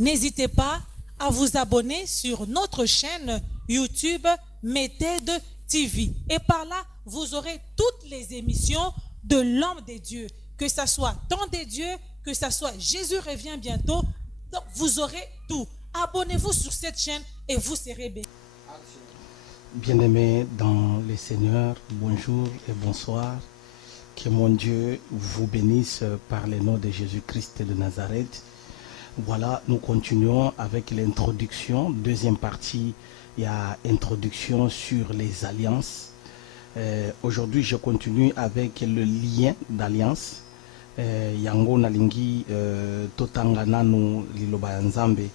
N'hésitez pas à vous abonner sur notre chaîne YouTube Méthode TV. Et par là, vous aurez toutes les émissions de l'homme de Dieu. Que ça soit Temps de Dieu, que ça soit Jésus revient bientôt. Donc, vous aurez tout. Abonnez-vous sur cette chaîne et vous serez bénis. Bien-aimés dans le Seigneur, bonjour et bonsoir. Que mon Dieu vous bénisse par le nom de Jésus-Christ de Nazareth. Voilà, nous continuons avec l'introduction. Deuxième partie, il y a introduction sur les alliances. Aujourd'hui, je continue avec le lien d'alliance. Yango nalingi totangana no liloba nzambe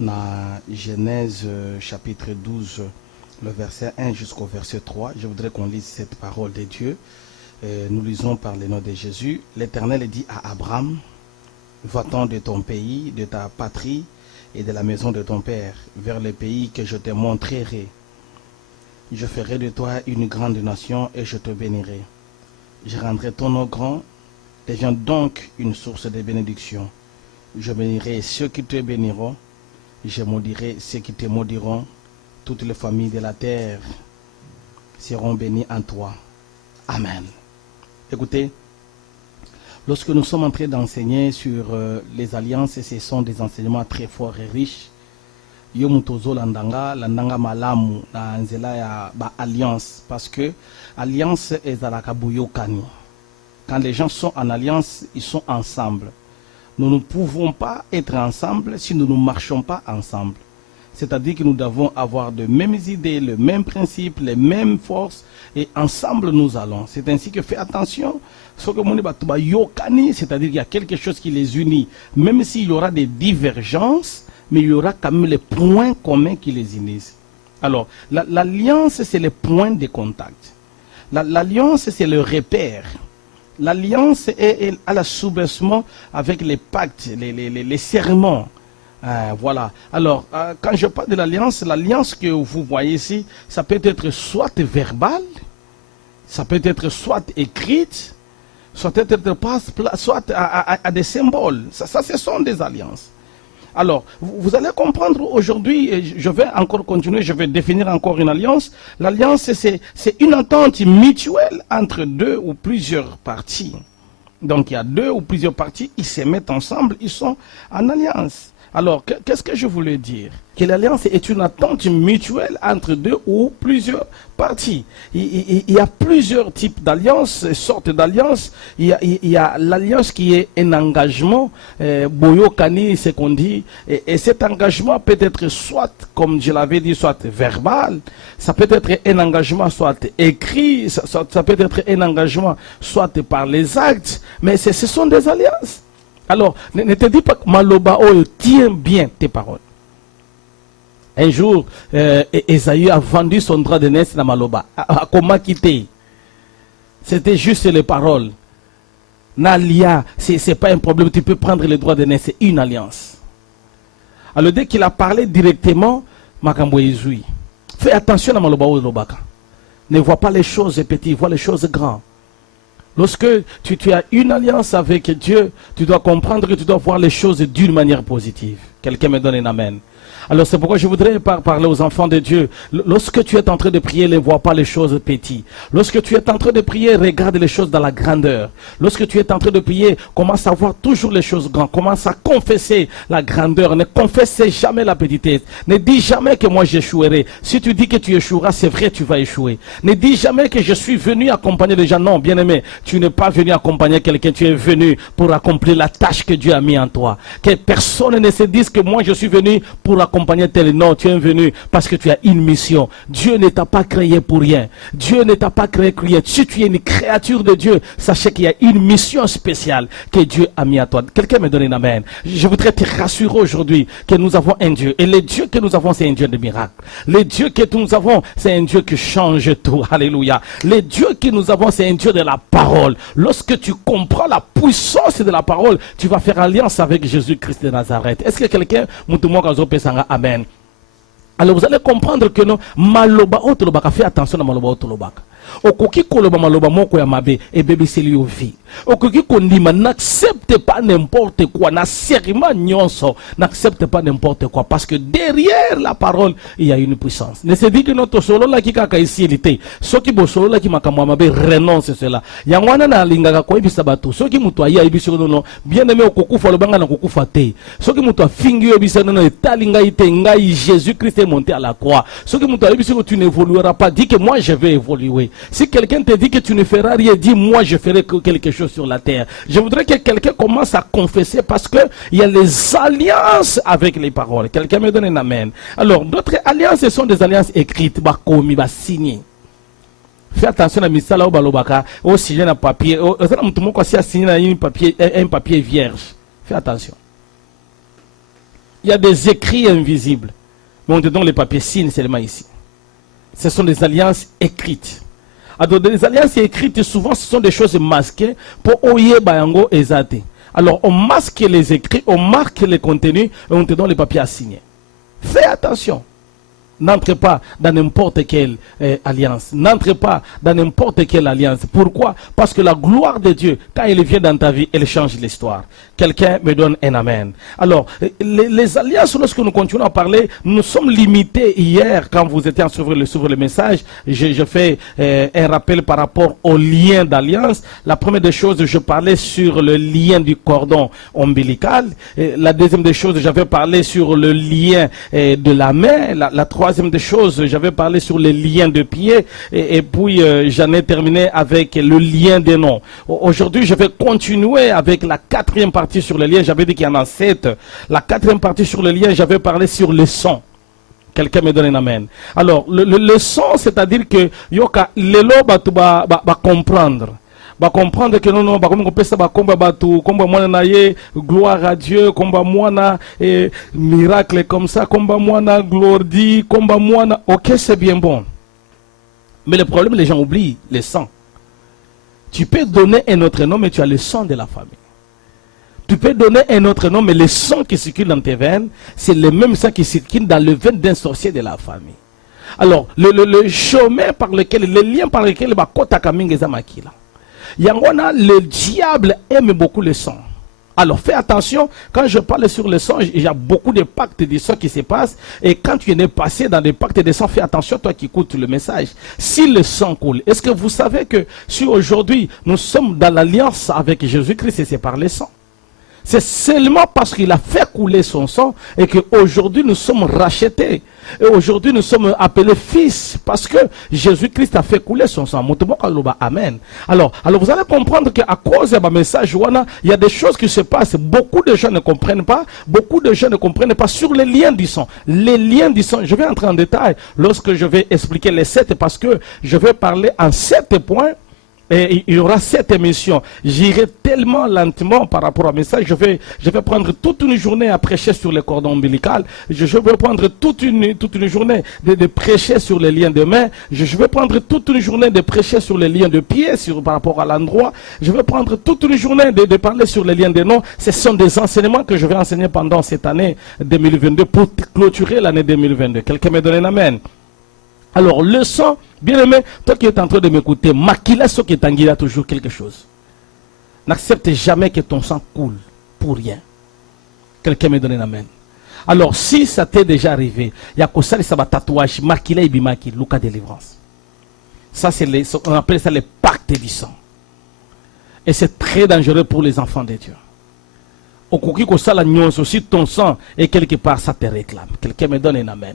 na Genèse chapitre 12, le verset 1 jusqu'au verset 3. Je voudrais qu'on lise cette parole de Dieu. Nous lisons par le nom de Jésus. L'Éternel dit à Abraham: va-t'en de ton pays, de ta patrie et de la maison de ton père, vers le pays que je te montrerai. Je ferai de toi une grande nation et je te bénirai. Je rendrai ton nom grand, deviens donc une source de bénédiction. Je bénirai ceux qui te béniront, je maudirai ceux qui te maudiront. Toutes les familles de la terre seront bénies en toi. Amen. Écoutez, lorsque nous sommes en train d'enseigner sur les alliances, ce sont des enseignements très forts et riches. Yomutozo landanga malamu na nzela ya ba alliance, parce que alliance est à la kabuyokani. Quand les gens sont en alliance, ils sont ensemble. Nous ne pouvons pas être ensemble si nous ne marchons pas ensemble. C'est-à-dire que nous devons avoir les mêmes idées, les mêmes principes, les mêmes forces, et ensemble nous allons. C'est ainsi que fais attention. C'est-à-dire qu'il y a quelque chose qui les unit. Même s'il y aura des divergences, mais il y aura quand même les points communs qui les unissent. Alors, l'alliance, c'est le point de contact. L'alliance, c'est le repère. L'alliance est à l'assouplissement avec les pactes, les serments. Voilà. Alors, quand je parle de l'alliance que vous voyez ici, ça peut être soit verbal, ça peut être soit écrite, soit à des symboles. Ça, ce sont des alliances. Alors, vous allez comprendre aujourd'hui, je vais encore continuer, je vais définir encore une alliance. L'alliance, c'est une entente mutuelle entre deux ou plusieurs parties. Donc, il y a deux ou plusieurs parties, ils se mettent ensemble, ils sont en alliance. Alors, qu'est-ce que je voulais dire? Que l'alliance est une attente mutuelle entre deux ou plusieurs parties. Il y a plusieurs types d'alliances, sortes d'alliances. Il y a l'alliance qui est un engagement, boyokani, c'est qu'on dit, et cet engagement peut être soit, comme je l'avais dit, soit verbal, ça peut être un engagement soit écrit, ça peut être un engagement soit par les actes, mais ce sont des alliances. Alors, ne te dis pas que Maloba tient bien tes paroles. Un jour, Esaïe a vendu son droit de naissance à Maloba. Comment quitter? C'était juste les paroles. Nalia, c'est pas un problème. Tu peux prendre le droit de naissance. C'est une alliance. Alors, dès qu'il a parlé directement, Makambo Ezoui. Fais attention à Maloba Lobaka. Ne vois pas les choses petites, vois les choses grandes. Lorsque tu as une alliance avec Dieu, tu dois comprendre que tu dois voir les choses d'une manière positive. Quelqu'un me donne un amen. Alors c'est pourquoi je voudrais parler aux enfants de Dieu. Lorsque tu es en train de prier, ne vois pas les choses petites. Lorsque tu es en train de prier, regarde les choses dans la grandeur. Lorsque tu es en train de prier, commence à voir toujours les choses grandes. Commence à confesser la grandeur. Ne confesse jamais la petitesse. Ne dis jamais que moi j'échouerai. Si tu dis que tu échoueras, c'est vrai, tu vas échouer. Ne dis jamais que je suis venu accompagner les gens. Non, bien-aimé, tu n'es pas venu accompagner quelqu'un. Tu es venu pour accomplir la tâche que Dieu a mis en toi. Que personne ne se dise que moi je suis venu pour accompagner tel. Non, tu es venu parce que tu as une mission. Dieu ne t'a pas créé pour rien. Dieu ne t'a pas créé pour rien. Si tu es une créature de Dieu, sachez qu'il y a une mission spéciale que Dieu a mis à toi. Quelqu'un me donne un amen. Je voudrais te rassurer aujourd'hui que nous avons un Dieu. Et le Dieu que nous avons, c'est un Dieu de miracles. Le Dieu que nous avons, c'est un Dieu qui change tout. Alléluia. Le Dieu que nous avons, c'est un Dieu de la parole. Lorsque tu comprends la puissance de la parole, tu vas faire alliance avec Jésus-Christ de Nazareth. Est-ce que quelqu'un, amen. Alors vous allez comprendre que non, maloba otolobaka, fais attention à maloba otolobaka. Okoki koloba maloba moko ya mabe, et bébé c'est lui vie. okoki kondima, n'accepte pas n'importe quoi, na serment nyonso, n'accepte pas n'importe quoi, parce que derrière la parole, il y a une puissance. Ne se dit que notre solo la ki kaka isilité, so ki bo solo la ki makamwa mabe renonce cela. Yangwana na lingaka kwa ibisa batu, so ki mutu aya ibiso no, bien aimé okokufa lobanga na kokufa te. So ki mutu afingi ibisa no etalinga ite ngai Jésus-Christ est monté à la croix. So ki mutu ibisa que tu n'évolueras pas, dis que moi je vais évoluer. Si quelqu'un te dit que tu ne feras rien, dis moi je ferai quelque chose sur la terre. Je voudrais que quelqu'un commence à confesser parce que il y a les alliances avec les paroles. Quelqu'un me donne un amen. Alors, d'autres alliances, ce sont des alliances écrites, bakomi, ba signé. Fais attention à misala ou balobaka, au signé un papier, un papier vierge. Fais attention. Il y a des écrits invisibles. Mais on te donne les papiers signes seulement ici. Ce sont des alliances écrites. Alors, les alliances écrites, souvent, ce sont des choses masquées pour oye bayango ezate. Alors, on masque les écrits, on marque les contenus et on te donne les papiers à signer. Fais attention. N'entrez pas dans n'importe quelle alliance. N'entrez pas dans n'importe quelle alliance. Pourquoi? Parce que la gloire de Dieu, quand elle vient dans ta vie, elle change l'histoire. Quelqu'un me donne un amen. Alors, les alliances, lorsque nous continuons à parler, nous sommes limités hier, quand vous étiez en suivre le message, je fais un rappel par rapport au lien d'alliance. La première des choses, je parlais sur le lien du cordon ombilical. La deuxième des choses, j'avais parlé sur le lien de la main. La troisième des choses, j'avais parlé sur les liens de pied et puis j'en ai terminé avec le lien des noms. Aujourd'hui, je vais continuer avec la quatrième partie sur les liens. J'avais dit qu'il y en a 7. La quatrième partie sur les liens, j'avais parlé sur le son. Quelqu'un me donne un amen. Alors, le son, c'est-à-dire que yoka lelo ba comprendre. Va comprendre que non, comme on peut ça, combat bateau, combat moi na ye, gloire à Dieu, combat moi na miracle comme ça, combat moi na gloire dit, combat moi na. Ok, c'est bien bon. Mais le problème, les gens oublient le sang. Tu peux donner un autre nom, mais tu as le sang de la famille. Tu peux donner un autre nom, mais le sang qui circule dans tes veines, c'est le même sang qui circule dans le veine d'un sorcier de la famille. Alors, le chemin par lequel, le lien par lequel, bah, kota kamingeza makila. Yangona, le diable aime beaucoup le sang. Alors fais attention, quand je parle sur le sang, il y a beaucoup de pactes de sang qui se passent. Et quand tu es passé dans des pactes de sang, fais attention, toi qui écoutes le message. Si le sang coule, est-ce que vous savez que si aujourd'hui nous sommes dans l'alliance avec Jésus-Christ, c'est par le sang? C'est seulement parce qu'il a fait couler son sang et qu'aujourd'hui nous sommes rachetés. Et aujourd'hui nous sommes appelés fils parce que Jésus-Christ a fait couler son sang. Amen. Alors vous allez comprendre qu'à cause de ma message, il y a des choses qui se passent. Beaucoup de gens ne comprennent pas. Beaucoup de gens ne comprennent pas sur les liens du sang. Les liens du sang, je vais entrer en détail lorsque je vais expliquer les 7 parce que je vais parler en 7 points. Et il y aura 7 émissions. J'irai tellement lentement par rapport au message. Je vais prendre toute une journée à prêcher sur le cordon ombilical. Je vais prendre toute une journée de prêcher sur les liens de main. Je vais prendre toute une journée de prêcher sur les liens de pied, par rapport à l'endroit. Je vais prendre toute une journée de parler sur les liens de noms. Ce sont des enseignements que je vais enseigner pendant cette année 2022 pour clôturer l'année 2022. Quelqu'un me donne un amen. Alors, le sang, bien aimé, toi qui es en train de m'écouter, makila so qui t'anguila toujours quelque chose. N'accepte jamais que ton sang coule pour rien. Quelqu'un me donne un amen. Alors, si ça t'est déjà arrivé, il y a que ça, ça va tatouage, makila ibimaki, Luka délivrance. Ça, on appelle ça le pacte du sang. Et c'est très dangereux pour les enfants de Dieu. Au coquille que ça, la nuance aussi, ton sang, et quelque part, ça te réclame. Quelqu'un me donne un amen.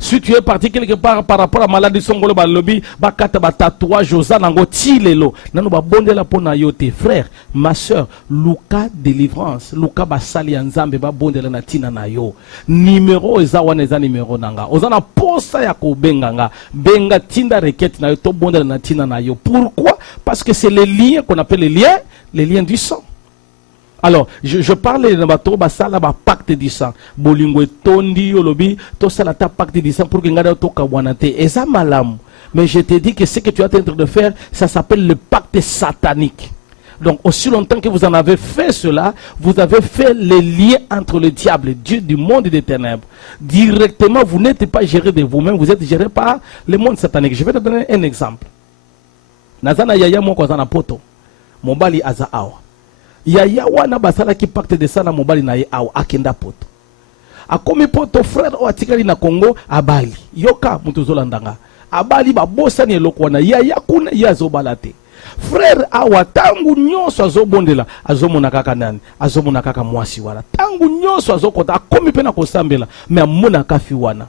Si tu es parti quelque part par rapport à la maladie, songolo ba lobby, ba kata ba tatouage, osa nango tilelo, nano ba bonde la pona yote, frère, ma soeur, Luka délivrance, Luka ba sali nzambe ba bonde la natina na yo, numéro eza wana eza numéro nanga, osa na posa ya ko benga, benga tinda requête na yo, to bonde la natina na yo. Pourquoi? Parce que c'est les liens qu'on appelle les liens du sang. Alors, je parle de bateau, basala ba pacte du sang. Bolingo tondi olobi, to salata pacte du sang pour que ngada to kawanate. Et ça malam. Mais je te dis que ce que tu es en train de faire, ça s'appelle le pacte satanique. Donc, aussi longtemps que vous en avez fait cela, vous avez fait les liens entre le diable, Dieu du monde et des ténèbres. Directement, vous n'êtes pas géré de vous-même, vous êtes géré par le monde satanique. Je vais te donner un exemple. Nazana yaya mo kozana poto. mobali aza awa. Yaya wana basala ki pacte de ça na mobali na ye awa akenda poto. Akomi poto frère o atikali na Congo abali. Yoka mutu zolandanga. Abali ba bosani eloko wana yaya kuna yazobala te. Frère awa tangu nyonso azobondela azomona kaka nani azomona kaka mwasi wana tangu nyonso azokota akomi pe na kosambela mais amona kafi wana.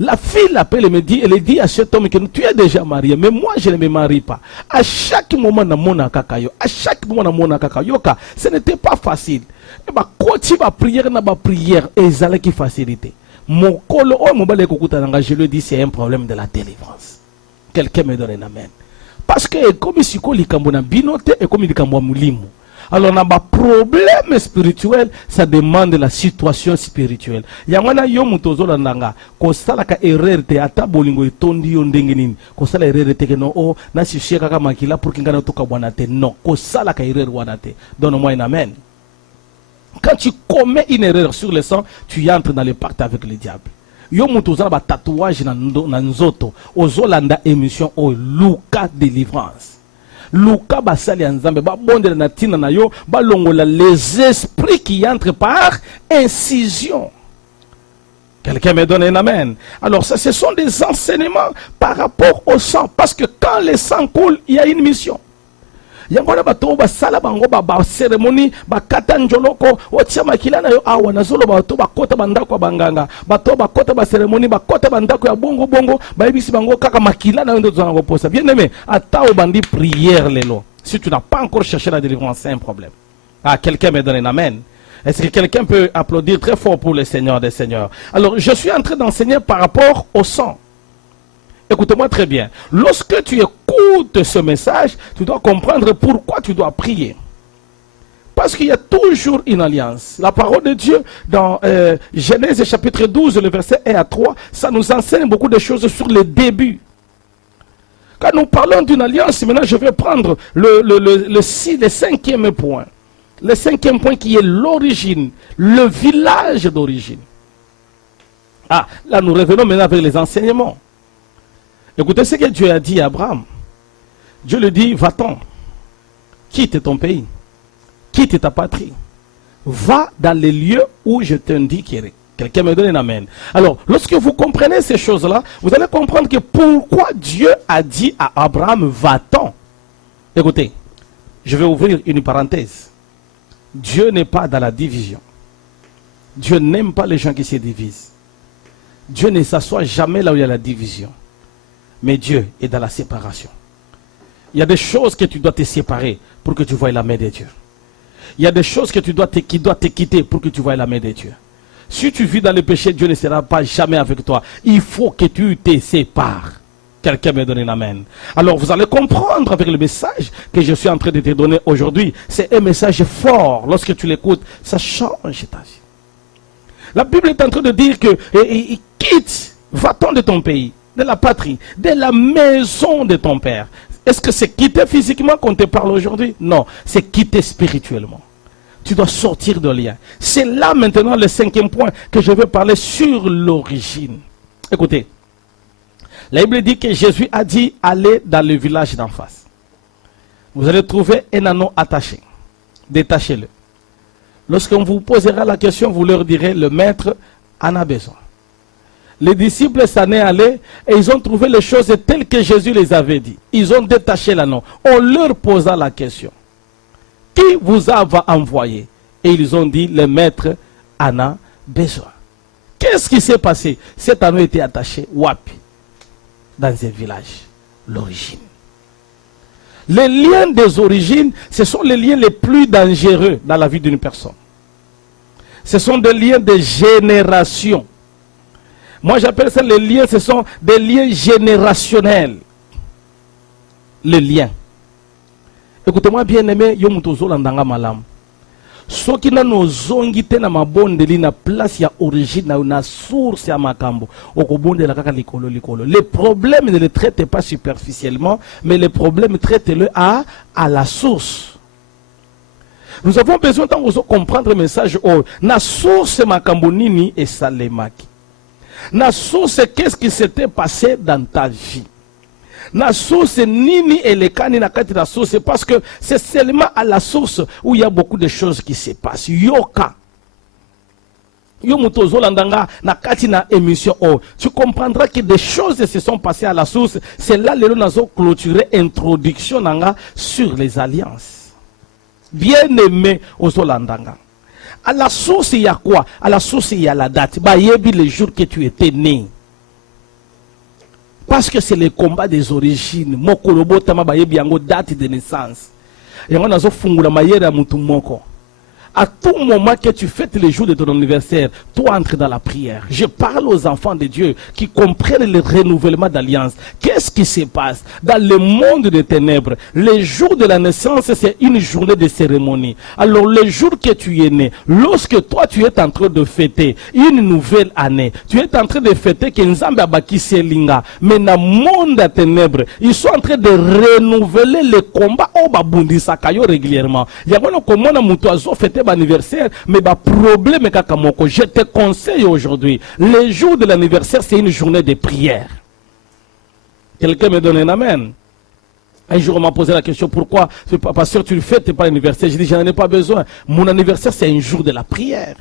La fille l'appelle et me dit, elle dit à cet homme que tu es déjà marié, mais moi je ne me marie pas. À chaque moment na mona kakayo, à chaque moment na mona kakayo, ce n'était pas facile. Et bah quand ma prière na ba prière et zala qui facilité. Mon colo oh mon balé kokutanga, je lui dis c'est un problème de la délivrance. Quelqu'un me donne un amen. Parce que comme si ko likambo na binote et comme likambo mulimu. Alors, on a un problème spirituel, ça demande la situation spirituelle. Yamana yo mutozo la nanga, ko sala ka erreur te ata bolingo itondi yo ndenge nini. Ko sala erreur te ke no oh na si sheka ka makila pour kingana to ka bwana te. Non, ko sala ka erreur wana te. Donne-moi un amen. Quand tu commets une erreur sur le sang, tu entres dans le pacte avec le diable. Yo mutozo ba tatouage na nzoto, ozolanda émission o Luka délivrance. Luka basali anzambe ba bondela na tina na yo ba longola les esprits qui entrent par incision. Quelqu'un me donne un amen. Alors ça, ce sont des enseignements par rapport au sang, parce que quand le sang coule, il y a une mission. Yangona bato ba sala bango ba cérémonie ba katanjoloko otia makila na yo awa na zolo bato ba kota bandako banganga bato ba kota ba cérémonie ba kota bandako ya bongo bongo ba ibisi bango kaka makila na yo ndo zango posa. Bien aimé, ata o bandi prière lelo. Si tu n'as pas encore cherché la délivrance, c'est un problème. Ah, quelqu'un me donne un amen. Est-ce que quelqu'un peut applaudir très fort pour le Seigneur des Seigneurs? Alors, je suis en train d'enseigner par rapport au sang. Écoutez-moi très bien. Lorsque tu écoutes ce message, tu dois comprendre pourquoi tu dois prier. Parce qu'il y a toujours une alliance. La parole de Dieu dans Genèse chapitre 12, le verset 1 à 3, ça nous enseigne beaucoup de choses sur le début. Quand nous parlons d'une alliance, maintenant je vais prendre le cinquième point. Le cinquième point qui est l'origine, le village d'origine. Ah, là nous revenons maintenant avec les enseignements. Écoutez ce que Dieu a dit à Abraham. Dieu lui dit, va-t'en, quitte ton pays, quitte ta patrie, va dans les lieux où je t'indiquerai. Quelqu'un me donne un amen. Alors, lorsque vous comprenez ces choses-là, vous allez comprendre que pourquoi Dieu a dit à Abraham, va-t'en. Écoutez, je vais ouvrir une parenthèse. Dieu n'est pas dans la division. Dieu n'aime pas les gens qui se divisent. Dieu ne s'assoit jamais là où il y a la division. Mais Dieu est dans la séparation. Il y a des choses que tu dois te séparer pour que tu voies la main de Dieu. Il y a des choses que qui doivent te quitter pour que tu voies la main de Dieu. Si tu vis dans le péché, Dieu ne sera pas jamais avec toi. Il faut que tu te sépares. Quelqu'un me donne un amen. Alors vous allez comprendre avec le message que je suis en train de te donner aujourd'hui. C'est un message fort. Lorsque tu l'écoutes, ça change ta vie. La Bible est en train de dire que quitte, va-t'en de ton pays, de la patrie, de la maison de ton père. Est-ce que c'est quitter physiquement qu'on te parle aujourd'hui? Non, c'est quitter spirituellement. Tu dois sortir de lien. C'est là maintenant le cinquième point que je vais parler sur l'origine. Écoutez, la Bible dit que Jésus a dit allez dans le village d'en face. Vous allez trouver un anneau attaché. Détachez-le. Lorsqu'on vous posera la question, vous leur direz le maître en a besoin. Les disciples s'en est allés et ils ont trouvé les choses telles que Jésus les avait dit. Ils ont détaché l'anneau. On leur posa la question. Qui vous a envoyé? Et ils ont dit, le maître en a besoin. Qu'est-ce qui s'est passé? Cet anneau était attaché, wapi? Dans un village. L'origine. Les liens des origines, ce sont les liens les plus dangereux dans la vie d'une personne. Ce sont des liens de génération. Moi j'appelle ça les liens, ce sont des liens générationnels. Les liens. Écoutez-moi bien aimé, yo mutozo landanga malam. Soki na nozongi te na mabondeli na place ya origine na source ya makambo. Okobondela kaka likolo likolo. Les problèmes ne les traitez pas superficiellement, mais les problèmes traitez-le à la source. Nous avons besoin de comprendre le message. Na source makambo nini et salemaki. Na source, qu'est-ce qui s'était passé dans ta vie? na source nini elekani na kati na source, parce que c'est seulement à la source où il y a beaucoup de choses qui se passent. Yoka. Yo mutozo landanga na kati na émission oh, tu comprendras que des choses se sont passées à la source. C'est là le nazo clôturer introduction nanga sur les alliances. Bien aimé ozolandanga. À la source il y a quoi? À la source il y a la date. Ba yebi le jour que tu étais né. Parce que c'est le combat des origines. Mokolobo tama ba yebi yango date de naissance. Yango nazo fungula mayera mutu moko. À tout moment que tu fêtes le jour de ton anniversaire, toi entre dans la prière. Je parle aux enfants de Dieu qui comprennent le renouvellement d'alliance. Qu'est-ce qui se passe dans le monde des ténèbres? Le jour de la naissance, c'est une journée de cérémonie. Alors le jour que tu es né, lorsque toi tu es en train de fêter une nouvelle année, tu es en train de fêter que Nzambe abaki selinga, mais dans le monde des ténèbres, ils sont en train de renouveler le combat au babundisa kayo régulièrement. Yangono komona mutu azo fêter anniversaire, mais bah problème kakamoko. Je te conseille aujourd'hui, le jour de l'anniversaire, c'est une journée de prière. Quelqu'un me donne un amen. Un jour on m'a posé la question, pourquoi pasteur tu le fêtes pas l'anniversaire? J'ai dit j'en ai pas besoin. Mon anniversaire c'est un jour de la prière.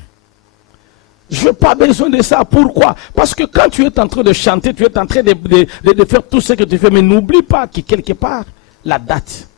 Je n'ai pas besoin de ça. Pourquoi? Parce que quand tu es en train de chanter, tu es en train de faire tout ce que tu fais, mais n'oublie pas que quelque part la date.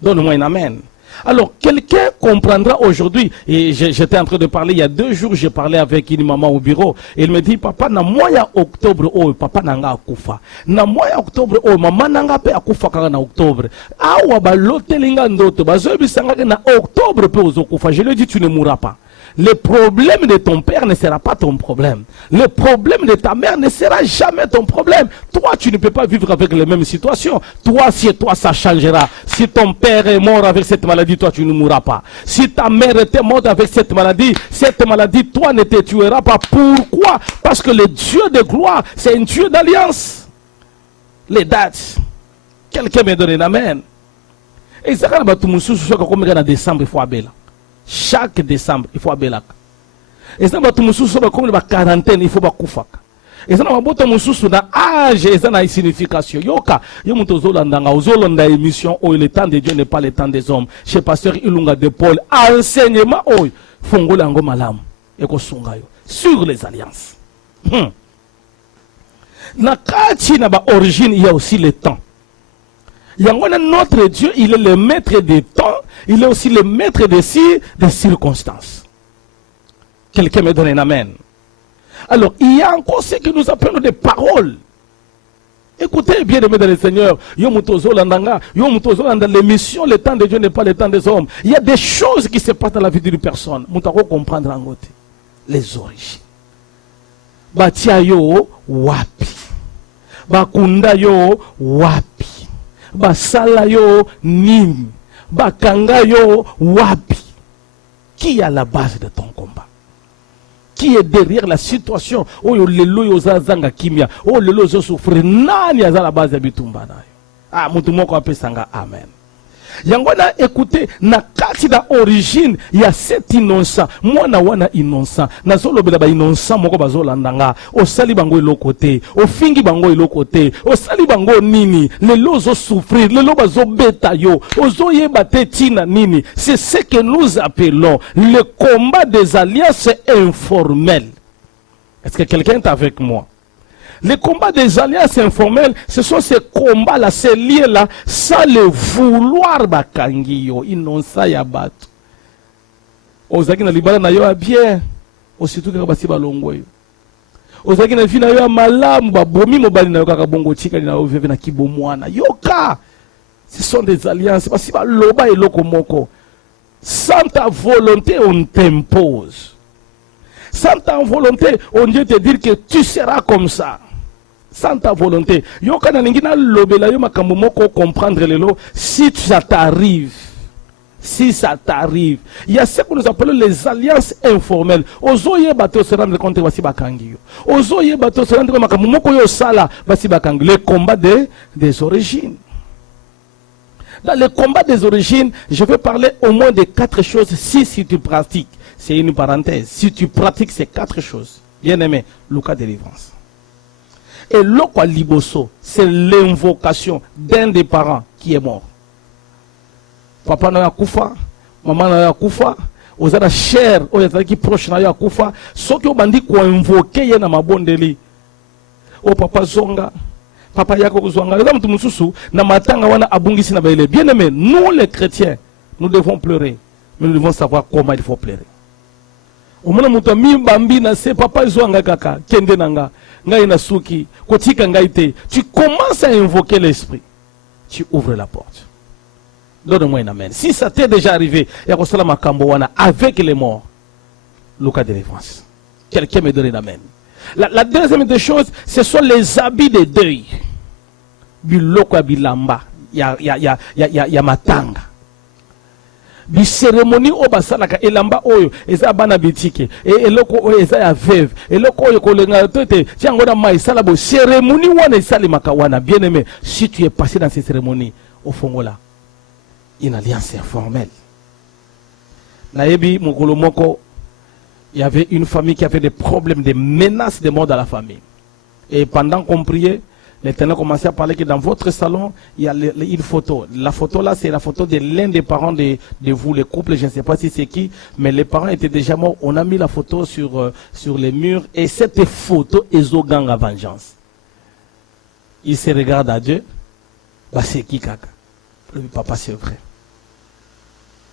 Donne-moi un amen. Alors, quelqu'un comprendra aujourd'hui, et j'étais en train de parler, il y a 2 jours, j'ai parlé avec une maman au bureau, et elle me dit, papa, na moya octobre, oh, papa nanga akufa. Na moya octobre, oh, maman nanga pe akufa kanga na octobre. Awa ba lotelinga ndoto, ba zoe bisanga na octobre pe ozokufa. Je lui ai dit, tu ne mourras pas. Le problème de ton père ne sera pas ton problème. Le problème de ta mère ne sera jamais ton problème. Toi, tu ne peux pas vivre avec les mêmes situations. Toi, si toi, ça changera. Si ton père est mort avec cette maladie, toi, tu ne mourras pas. Si ta mère était morte avec cette maladie, toi, ne te tuera pas. Pourquoi? Parce que le Dieu de gloire, c'est un Dieu d'alliance. Les dates. Quelqu'un me donne un amen. Et ça, quand on va en décembre, il faut abéler. Chaque décembre, il faut abelaka. Et ça va tout mususu comme la quarantaine, il faut pas koufaka. Et ça va boto mususu na âge et ça na signification. Yoka, yo mutozo landanga, ozolanda émission où le temps de Dieu n'est pas le temps des hommes. Chez pasteur Ilunga de Paul, enseignement oh, fongola ngo malam et ko sunga yo sur les alliances. Na kati na ba origine, il y a aussi le temps. Yangona, notre Dieu, il est le maître des temps, il est aussi le maître des circonstances. Quelqu'un me donne un amen. Alors, il y a encore ce que nous appelons des paroles. Écoutez bien, aimés dans le Seigneur, dans l'émission, le temps de Dieu n'est pas le temps des hommes. Il y a des choses qui se passent dans la vie d'une personne. Nous devons comprendre en côté les origines. Batia yo wapi. Bakunda yo wapi. Basala yo nini, bakanga yo wapi. Qui est à la base de ton combat? Qui est derrière la situation? Oh yo lelo yo zanga kimia, oh lelo zo souffrir. Nani à la base de bitumba na yo? Ah, mutu moko apesanga amen. Yangona écoutez, na kati da origine, il y a cet innocent. Moi na wana innocent. Na zolo bela ba innocent moko bazola ndanga. O sali bango ilo côté, o fingi bango ilo côté, o sali bango nini, le lozo souffrir, le lo bazo beta yo, o zo yeba te tina nini. C'est ce que nous appelons le combat des alliances informelles. Est-ce que quelqu'un est avec moi? Les combats des alliances informelles, ce sont ces combats-là, ces liens-là, sans le vouloir bakangiyo, innocent ya bato. Ozaki na libala na yo bien, ositu kaka basi balongo yo. Ozaki na fina yo malamu babomi mobali na yo kaka bongo chika na yo veve na kibomwana. Yoka, ce sont des alliances, basi baloba eloko moko. Sans ta volonté, on t'impose. Sans ta volonté, on dit te dire que tu seras comme ça. Sans ta volonté. Yo kana ningina lobela yo makambo moko comprendre lelo si ça t'arrive. Si ça t'arrive. Il y a ce que nous appelons les alliances informelles. Ozoye bato se rendre compte basi bakangi yo. Ozoye bato se rendre compte makambo moko yo sala basi bakangi. Le combat des origines. Dans le combat des origines, je vais parler au moins de 4 choses si tu pratiques. C'est une parenthèse. Si tu pratiques ces 4 choses, bien aimé, Lucas délivrance. Et l'okwa liboso, c'est l'invocation d'un des parents qui est mort. Papa na kufa, maman na kufa, ozala cher, oyazala ki proche na ya kufa, soki obandi ko invoquer ye na mabondeli. O papa zonga, papa yako zonga, le mutu mususu na matanga wana abungisi na baile. Bien aimé, nous les chrétiens, nous devons pleurer, mais nous devons savoir comment il faut pleurer. Au moment où mi bambi na se papa zonga kaka, kende nanga, ngai na suki, kotika ngai te, tu commences à invoquer l'esprit. Tu ouvres la porte. Donne-moi un amen. Si ça t'est déjà arrivé, il y a makambo wana avec les morts. Le cas de délivrance. Quelqu'un me donne un amen. La deuxième des choses, ce sont les habits de deuil. Biloko bilamba, ya matanga. Bi cérémonie obasalaka elamba oyo eza bana bitike et eloko oyo eza ya veuve eloko oyo kolenga tete tiango na mai sala bo cérémonie wana isali makawana. Bien aimé, si tu es passé dans ces cérémonies au fongola une alliance informelle. Naebi mokolo moko, il y avait une famille qui avait des problèmes, des menaces de mort dans la famille. Et pendant qu'on priait, l'Éternel commençait à parler que dans votre salon, il y a une photo. La photo là, c'est la photo de l'un des parents de vous, le couple, je ne sais pas si c'est qui, mais les parents étaient déjà morts. On a mis la photo sur les murs et cette photo est au gang à vengeance. Il se regarde à Dieu. Bah c'est qui kaka? Papa c'est vrai.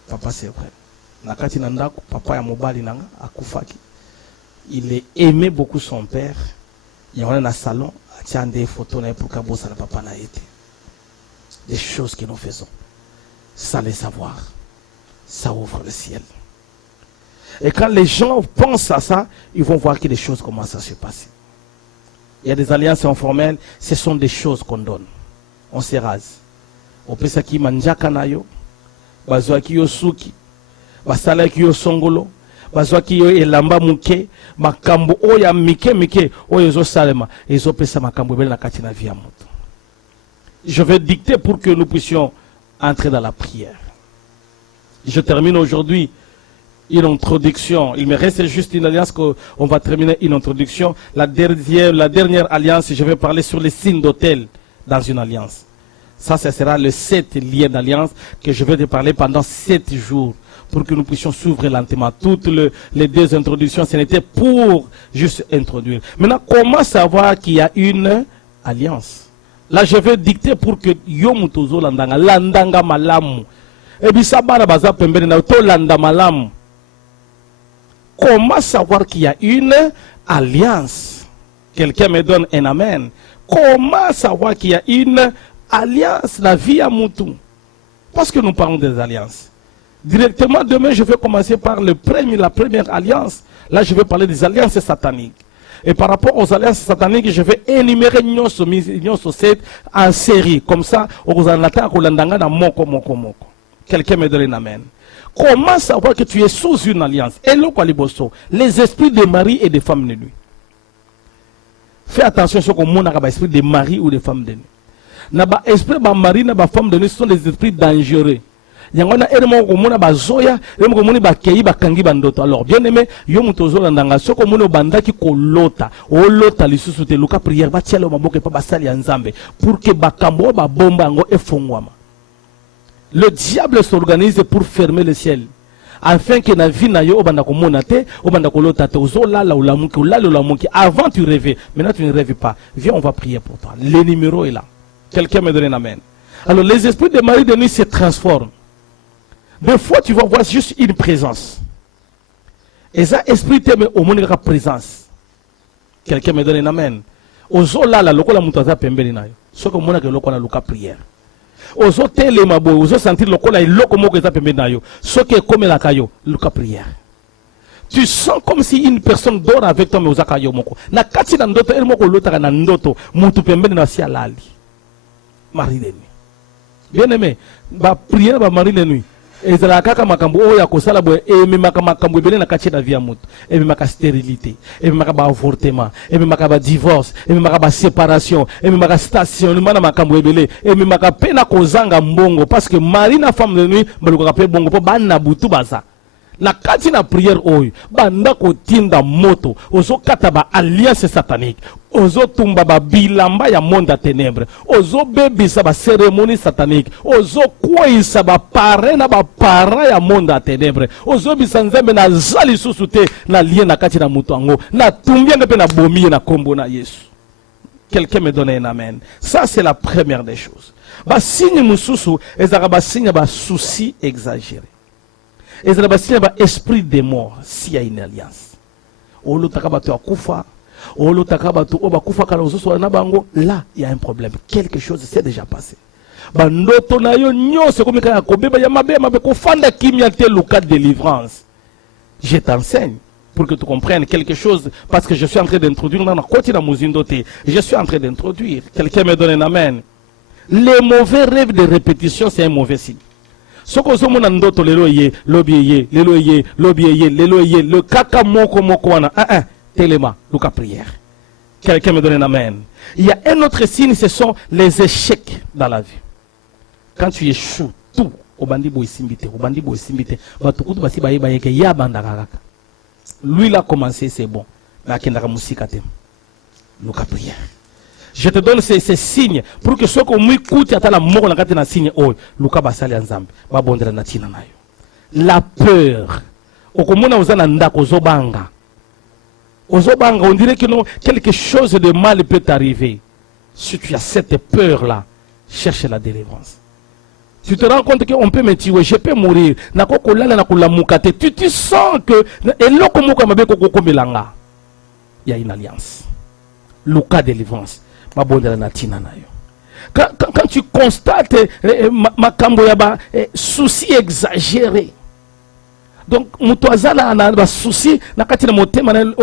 Papa c'est vrai. Nakati nandako, papa ya mobali nanga akufaki. Il aimait beaucoup son père. Il y a un salon, il y a des photos pour kabosa na papa na été. Des choses que nous faisons sans les savoir, ça ouvre le ciel. Et quand les gens pensent à ça, ils vont voir que les choses commencent à se passer. Il y a des alliances informelles, ce sont des choses qu'on donne. On se rase. Opesaki manjaka nayo, bazwaki yo suki, basalaki yo songolo, bazwaki yo elamba muke, makambo oya mike mike, oyo zo salema, ezo pesa makambo ebele na kati na vie ya moto. Je vais dicter pour que nous puissions entrer dans la prière. Je termine aujourd'hui une introduction. Il me reste juste une alliance qu'on va terminer une introduction. La dernière alliance, je vais parler sur les signes d'autel dans une alliance. Ça, ce sera le 7 lien d'alliance que je vais te parler pendant 7 jours pour que nous puissions s'ouvrir lentement. Toutes les deux introductions, ce n'était pour juste introduire. Maintenant, comment savoir qu'il y a une alliance? Là, je vais dicter pour que Yomutozo landanga, landanga malamu. Et puis, ça va baza pembeni na to landa malamu. Comment savoir qu'il y a une alliance? Quelqu'un me donne un amen. Comment savoir qu'il y a une alliance, la vie à Moutou? Parce que nous parlons des alliances. Directement demain, je vais commencer par la première alliance. Là, je vais parler des alliances sataniques. Et par rapport aux alliances sataniques, je vais énumérer Nyoso 7 en série. Comme ça, quelqu'un me donne un amen. Comment savoir que tu es sous une alliance? Les esprits de mari et de femmes de nuit. Fais attention sur les esprits de mari ou de femmes de nuit. Les esprits de mari et de femmes de nuit sont des esprits dangereux. Alors bien aimé, yo mutozo landanga soko muno bandaki ko lota o lota lisusu te luka prière ba tielo maboke pa basali ya nzambe pour que bakambo ba bomba ngo efongwama. Le diable s'organise pour fermer le ciel afin que na vie na yo obanda ko mona te obanda ko lota te ozola la ulamuki olala ulamuki avant tu rêvais. Maintenant tu ne rêves pas. Viens, on va prier pour toi. Le numéro est là. Quelqu'un me donne un amen. Alors les esprits de mari de nuit se transforment. Des fois, tu vas voir juste une présence. Et ça, esprit t'aime au monde de la présence. Quelqu'un me donne un amen. Ozo la lokola mutaza pembeli nayo. Soko mona ke lokola luka prière. Ozo tele mabo, ozo sentir lokola loko moko za pembeli nayo. Soko comme la kayo luka prière. Tu sens comme si une personne dort avec toi mais ozaka yo moko. Na kati na ndoto el moko lota na ndoto mutu pembeli na sia lali. Mari de nuit. Bien aimé, ba prière ba mari de nuit. Ezala kaka makambo oya kosala boye ememaka makambo ebele na kati na vie ya moto, ememaka stérilité, ememaka ba avortement, ememaka ba divorce, ememaka ba séparation, ememaka stationnement na makambo ebele, ememaka pe na kozanga mbongo parce que mari na femme de nuit baluka pe bongo po bana butu baza. na kati na prière oyo banda kotinda moto ozokata ba alliance satanique ozotumba ba bilamba ya monde ya ténèbres ozobebisa ba cérémonie satanique ozokweyisa ba parrain na ba parents ya monde ya ténèbres ozobisa nzambe na za lisusu te na lie na kati na moto yango na tumbianga mpe na bomi ye na kombo na Yesu. Quelqu'un me donne un amen. Ça c'est la première des choses. Ba signe mususu ezaka ba signe ba souci exagéré. Ezaka ba signe ba esprit de mort s'il y a une alliance. Olo takabatu akufa, olo takabatu oba kufa kala ozoso na bango, là il y a un problème. Quelque chose s'est déjà passé. Ba ndoto na yo nyose komi kala kobeba ya mabe ko fanda kimia te luka délivrance. Je t'enseigne pour que tu comprennes quelque chose, parce que je suis en train d'introduire, je suis en train d'introduire. Quelqu'un me donne un amen. Les mauvais rêves de répétition, c'est un mauvais signe. Ce que vous avez dit, le kaka moko moko wana, téléma, luka prière. Quelqu'un me donne un amen. Il y a un autre signe, ce sont les échecs dans la vie. Quand tu échoues, tout, obandi bo isimbite, batukutu basi baye baye ke ya bandaka. Lui, il a commencé, c'est bon. Je te donne ces signes pour que ceux qui ont écouté la mort na signe la peur. On dirait que non, quelque chose de mal peut t'arriver. Si tu as cette peur-là, cherche la délivrance. Tu te rends compte qu'on peut me tuer, je peux mourir. Tu sens que il y a une alliance. Le cas de délivrance. Quand tu constates ma souci exagéré. Donc, on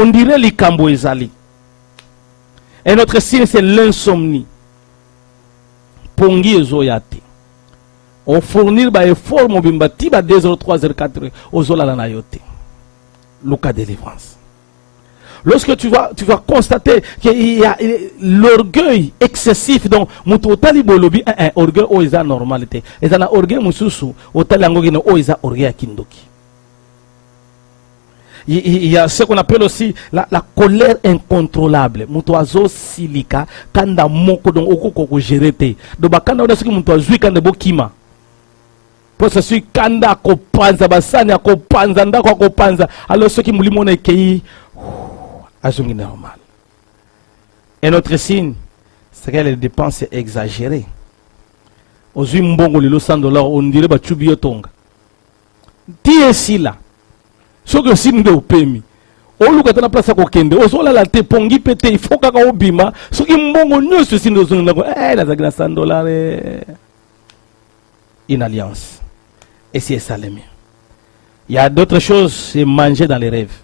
dirait les cambo ezali. Et notre signe, c'est l'insomnie. Pongi ezoyate. On fournit des efforts, on va 2h, 3h, 4h, aux ola na yote. Le cas de délivrance. Lorsque tu vas constater qu'il y a l'orgueil excessif, donc, mutotali bolobi, orgueil o isa normalité. Et ça na orgueil mususu, otali angogino o isa orgueil kindoki. Il y a ce qu'on appelle aussi la colère incontrôlable. Mutoazo silika, kanda moko don okoko gerete. Do bakanda ona soki mutoazui kanda bokima. Pour ce qui kanda kopanza basani akopanza ndako akopanza alors ceux qui mulimo na kei azungi normal. Un autre signe, c'est que les dépenses exagérées. Ozui mbongo lilo $100 on dirait ba chubi tonga. Tie sila. Ce que signe de opemi. Oluka tana place ko kende ozola la te pongi pete il faut kaka obima ce qui mbongo nyoso signe de zunga la zagina $100 une alliance. Et c'est ça le mien. Il y a d'autres choses, c'est manger dans les rêves.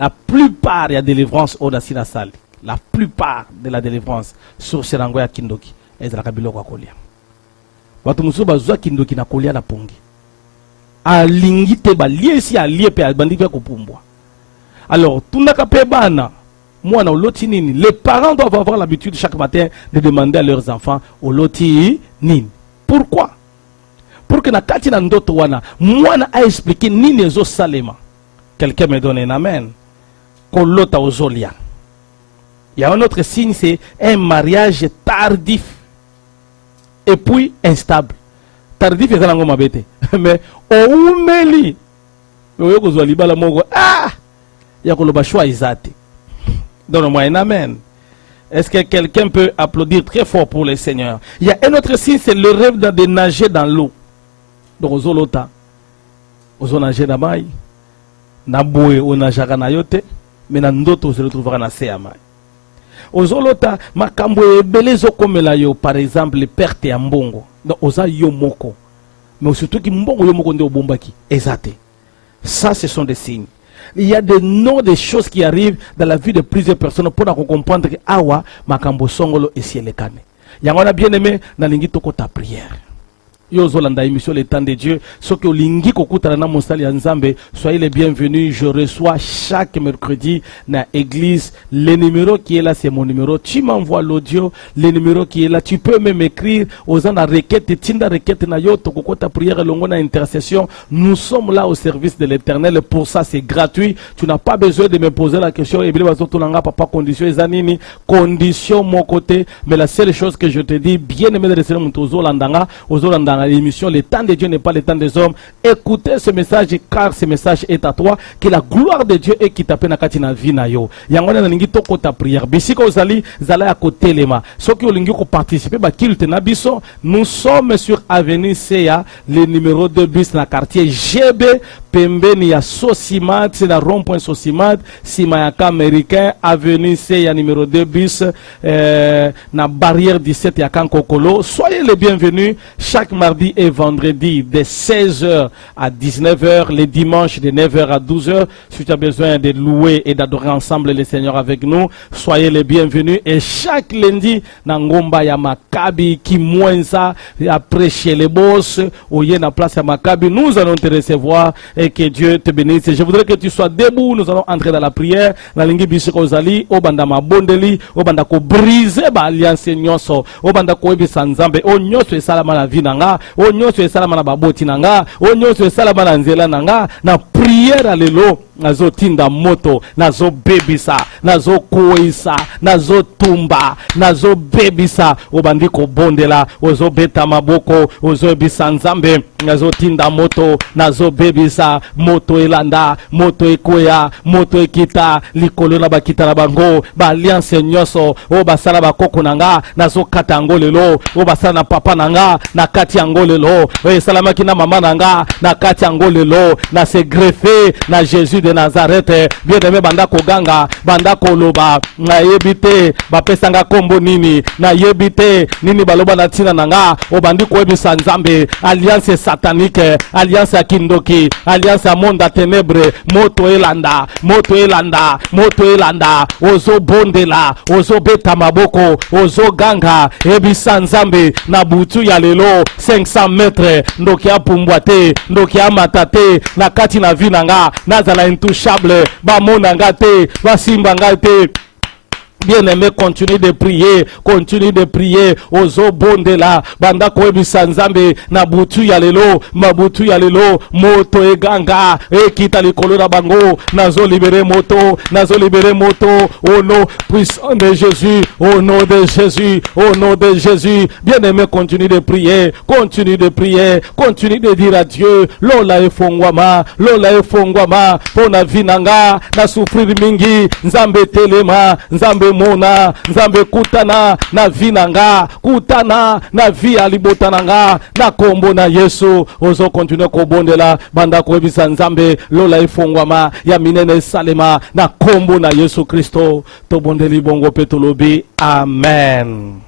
La plupart, il y a délivrance au Nasina Sali. La plupart de la délivrance sur Serangoya Kindoki. Et c'est la Kabilo Kwakolia. Watumusu bazwa Kindoki na kolia na pongi. Alingite ba lié si allié pe albandi pe kopumbwa. Alors, tunaka pe bana. Moi, na loti nini. Les parents doivent avoir l'habitude chaque matin de demander à leurs enfants au loti nini. Pourquoi? Pour que na kati na ndoto wana mwana a expliqué nini ezo salema. Quelqu'un me donne un amen. Kolota ozolia. Il y a un autre signe, c'est un mariage tardif et puis instable. Tardif est un mabete. Mais oumeli. Oyo kozwa libala moko ya koloba choix izate. Donne-moi un amen. Est-ce que quelqu'un peut applaudir très fort pour le Seigneur? Il y a un autre signe, c'est le rêve de nager dans l'eau. Donc, ozolota, ozonager na mai, na boe onajaka na yote, mais na ndoto se retrouvera na se ya mai. Ozolota, makambo ebele zokomela yo, par exemple, les pertes ya mbongo. Donc, oza yo moko. Mais surtout ki mbongo yo moko nde obombaki, ezate. Ça, ce sont des signes. Il y a des noms des choses qui arrivent dans la vie de plusieurs personnes pour comprendre que awa makambo songolo et si elle est kane. Yangona bien aimé na lingi toko ta prière. Yozolanda émission Le Temps de Dieu. Ce que Olingi Kokutana na Mosali ya Nzambe, soyez les bienvenus. Je reçois chaque mercredi na église. Le numéro qui est là, c'est mon numéro. Tu m'envoies l'audio. Le numéro qui est là, tu peux même écrire aux ana requête, tinda requête na yo, tokokota prière longo na intercession. Nous sommes là au service de l'Éternel. Pour ça, c'est gratuit. Tu n'as pas besoin de me poser la question. Et bien, papa, condition ezanini, condition mon côté. Mais la seule chose que je te dis, bien aimé de rester mon Ozolandanga, Ozolandanga. L'émission Le Temps de Dieu n'est pas le temps des hommes. Écoutez ce message car ce message est à toi. Que la gloire de Dieu est qui t'appelle na kati na vie na yo. Yangona na ningi toko ta prière. Bisika ozali zala ya côté lema. Soki olingi ko participer ba kilte na biso. Nous sommes sur avenue CA, le numéro 2 bis na quartier GB pembeni ya Sosimat, c'est la rond-point Sosimat, Simayaka américain, avenue CA numéro 2 bis na barrière 17 ya Kankokolo. Soyez les bienvenus chaque mardi et vendredi de 16h à 19h, les dimanches de 9h à 12h. Si tu as besoin de louer et d'adorer ensemble le Seigneur avec nous, soyez les bienvenus. Et chaque lundi, Nangomba ya Makabi, Kimwenza, après chez les boss, au na place ya Makabi, nous allons te recevoir et que Dieu te bénisse. Je voudrais que tu sois debout, nous allons entrer dans la prière. Nalingi bisiko ozali, obanda mabondeli, obanda ko briser ba alliance nyonso, obanda ko ebisa Nzambe, o nyonso esalama na vie nanga, o nyonso esalama na baboti nanga, o nyonso esalama na nzela nanga, na prière lelo nazo tinda moto, nazo bebisa, nazo koisa, nazo tumba, nazo bebisa, obandi ko bondela, ozo beta maboko, ozo ebisa Nzambe, nazo tinda moto, nazo bebisa, moto elanda, moto ekoya, moto ekita, likolo na bakita na bango, ba alliance nyonso, o basala bakoko nanga, nazo kata ngo lelo, o basala na papa nanga, na kati yango lelo, o salamaki na mama nanga, na kati yango lelo, na se greffer na Jésus de Nazareth. Bien aimé banda koganga, banda koloba, na yebite, bapesanga kombo nini, na yebite, nini baloba na tina nanga, o bandi ko ebisa Nzambe, alliance satanique, alliance ya kindoki, alliance ya monde à ténèbres, moto elanda, moto elanda, moto elanda, ozo bondela, ozo beta maboko, ozo ganga, ebisa Nzambe, na butu ya lelo, 500 mètres, ndoki ya pumbwate, ndoki ya matate, na kati na vinanga, nazala intouchable, ba monanga te, ba simbanga te. Bien-aimé, continue de prier, ozo bondela, banda koebisa Nzambe, na butu ya lelo, mabutu ya lelo, moto eganga, ekita likolo na bango, nazo libérer moto, au nom puissant de Jésus, au nom de Jésus, au nom de Jésus. Bien-aimé, continue de prier, continue de dire à Dieu, lola efongwama, pona vinanga, na souffrir mingi, Nzambe telema, Nzambe mona, Nzambe kutana na vinanga, kutana na vi alibotananga, na kombo na Yesu, ozo continue kobondela, banda koebisa Nzambe, lola ifongwama, ya minene salema, na kombo na Yesu Kristo, to bondeli bongo petolobi, amen.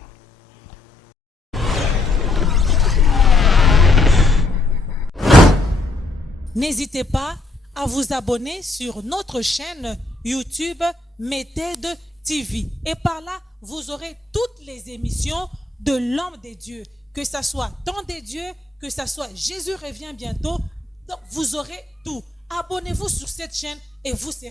N'hésitez pas à vous abonner sur notre chaîne YouTube Méthode TV. Et par là, vous aurez toutes les émissions de l'homme de Dieu. Que ce soit Temps de Dieu, que ce soit Jésus revient bientôt. Donc, vous aurez tout. Abonnez-vous sur cette chaîne et vous serez